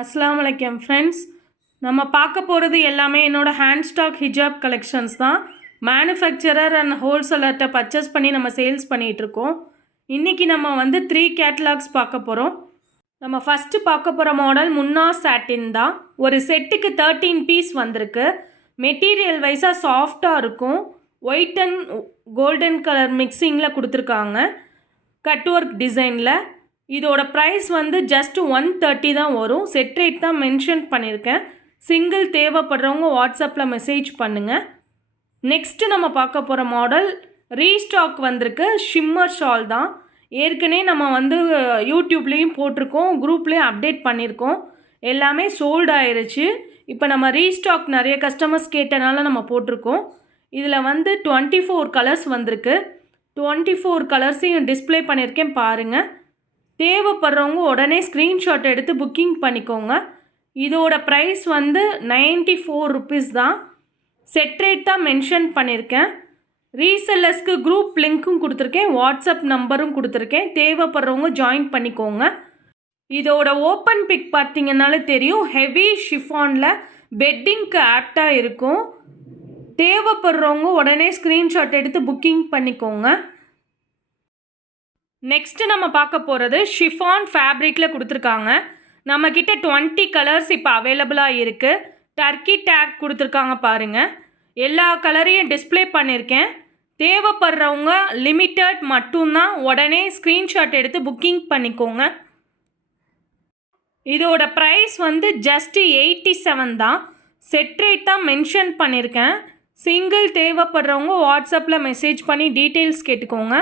அஸ்ஸலாமு அலைக்கும் ஃப்ரெண்ட்ஸ். நம்ம பார்க்க போகிறது எல்லாமே என்னோடய ஹேண்ட் ஸ்டாக் ஹிஜாப் கலெக்ஷன்ஸ் தான். மேனுஃபேக்சரர் அண்ட் ஹோல்சேலர்கிட்ட பர்ச்சேஸ் பண்ணி நம்ம சேல்ஸ் பண்ணிகிட்ருக்கோம். இன்றைக்கி நம்ம 3 கேட்லாக்ஸ் பார்க்க போகிறோம். நம்ம ஃபஸ்ட்டு பார்க்க போகிற மாடல் முன்னா சாட்டின் தான். ஒரு செட்டுக்கு 13 பீஸ் வந்திருக்கு. மெட்டீரியல் வைஸாக சாஃப்டாக இருக்கும். ஒயிட் அண்ட் கோல்டன் கலர் மிக்சிங்கில் கொடுத்துருக்காங்க, கட் ஒர்க் டிசைனில். இதோட ப்ரைஸ் ஜஸ்ட் 130 தான் வரும். செட் ரேட் தான் மென்ஷன் பண்ணியிருக்கேன். சிங்கிள் தேவைப்படுறவங்க வாட்ஸ்அப்பில் மெசேஜ் பண்ணுங்கள். நெக்ஸ்ட்டு நம்ம பார்க்க போகிற மாடல் ரீஸ்டாக் வந்திருக்கு. ஷிம்மர் ஷால் தான். ஏற்கனவே நம்ம யூடியூப்லேயும் போட்டிருக்கோம், குரூப்லேயும் அப்டேட் பண்ணியிருக்கோம். எல்லாமே சோல்ட் ஆயிருச்சு. இப்போ நம்ம ரீஸ்டாக் நிறைய கஸ்டமர்ஸ் கேட்டனால நம்ம போட்டிருக்கோம். இதில் 24 கலர்ஸ் வந்திருக்கு. 24 கலர்ஸையும் டிஸ்பிளே பண்ணியிருக்கேன் பாருங்கள். தேவைப்படுறவங்க உடனே ஸ்க்ரீன்ஷாட் எடுத்து புக்கிங் பண்ணிக்கோங்க. இதோட ப்ரைஸ் 94 ருபீஸ் தான். செட் ரேட் தான் மென்ஷன் பண்ணியிருக்கேன். ரீசெல்லர்ஸ்க்கு குரூப் லிங்க்கும் கொடுத்துருக்கேன், வாட்ஸ்அப் நம்பரும் கொடுத்துருக்கேன். தேவைப்படுறவங்க ஜாயின் பண்ணிக்கோங்க. இதோட ஓப்பன் பிக் பார்த்தீங்கன்னாலே தெரியும், ஹெவி ஷிஃபானில் பெட்டிங்க்கு ஆப்டாக இருக்கும். தேவைப்படுறவங்க உடனே ஸ்க்ரீன்ஷாட் எடுத்து புக்கிங் பண்ணிக்கோங்க. நெக்ஸ்ட்டு நம்ம பார்க்க போகிறது ஷிஃபான் ஃபேப்ரிக்கில் கொடுத்துருக்காங்க. நம்மக்கிட்ட 20 கலர்ஸ் இப்போ அவைலபிளாக இருக்குது. டர்க்கி டேக் கொடுத்துருக்காங்க பாருங்கள். எல்லா கலரையும் டிஸ்பிளே பண்ணியிருக்கேன். தேவைப்படுறவங்க லிமிட்டட் மட்டும்தான், உடனே ஸ்க்ரீன்ஷாட் எடுத்து புக்கிங் பண்ணிக்கோங்க. இதோட ப்ரைஸ் ஜஸ்ட் 87 தான். செட் ரேட் தான் மென்ஷன் பண்ணியிருக்கேன். சிங்கிள் தேவைப்படுறவங்க வாட்ஸ்அப்பில் மெசேஜ் பண்ணி டீட்டெயில்ஸ் கேட்டுக்கோங்க.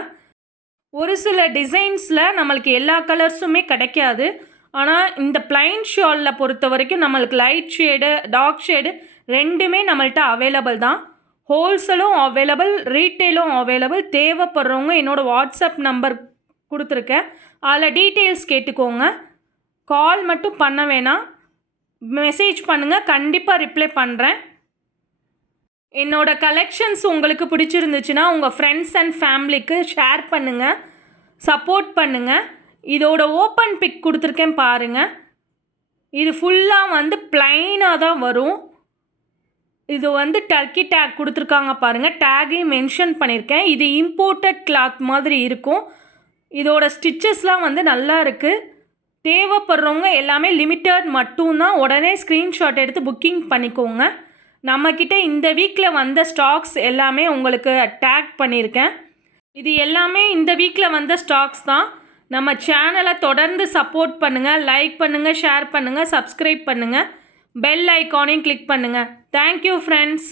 ஒரு சில டிசைன்ஸில் நம்மளுக்கு எல்லா கலர்ஸுமே கிடைக்காது. ஆனால் இந்த பிளைன் ஷாலில் பொறுத்த வரைக்கும் நம்மளுக்கு லைட் ஷேடு, டார்க் ஷேடு ரெண்டுமே நம்மள்கிட்ட அவைலபிள் தான். ஹோல்சேலும் அவைலபிள், ரீட்டெயிலும் அவைலபிள். தேவைப்படுறவங்க என்னோடய வாட்ஸ்அப் நம்பர் கொடுத்துருக்கேன், அதில் டீட்டெயில்ஸ் கேட்டுக்கோங்க. கால் மட்டும் பண்ண வேணாம், மெசேஜ் பண்ணுங்கள், கண்டிப்பாக ரிப்ளை பண்ணுறேன். என்னோடய கலெக்ஷன்ஸ் உங்களுக்கு பிடிச்சிருந்துச்சுன்னா உங்கள் ஃப்ரெண்ட்ஸ் அண்ட் ஃபேமிலிக்கு ஷேர் பண்ணுங்கள், சப்போர்ட் பண்ணுங்கள். இதோட ஓப்பன் பிக் கொடுத்துருக்கேன் பாருங்கள். இது ஃபுல்லாக ப்ளைனாக தான் வரும். இது டர்க்கி டேக் கொடுத்துருக்காங்க பாருங்கள். டேகையும் மென்ஷன் பண்ணியிருக்கேன். இது இம்போர்ட்டட் கிளாத் மாதிரி இருக்கும். இதோட ஸ்டிச்சஸ்லாம் நல்லா இருக்குது. தேவைப்படுறவங்க எல்லாமே லிமிட்டட் மட்டும்தான், உடனே ஸ்க்ரீன்ஷாட் எடுத்து புக்கிங் பண்ணிக்கோங்க. நம்மக்கிட்ட இந்த வீக்கில் வந்த ஸ்டாக்ஸ் எல்லாமே உங்களுக்கு டேக் பண்ணியிருக்கேன். இது எல்லாமே இந்த வீக்கில் வந்த ஸ்டாக்ஸ் தான். நம்ம சேனலை தொடர்ந்து சப்போர்ட் பண்ணுங்கள், லைக் பண்ணுங்கள், ஷேர் பண்ணுங்கள், சப்ஸ்கிரைப் பண்ணுங்கள், பெல் ஐக்கானையும் கிளிக் பண்ணுங்கள். Thank you friends.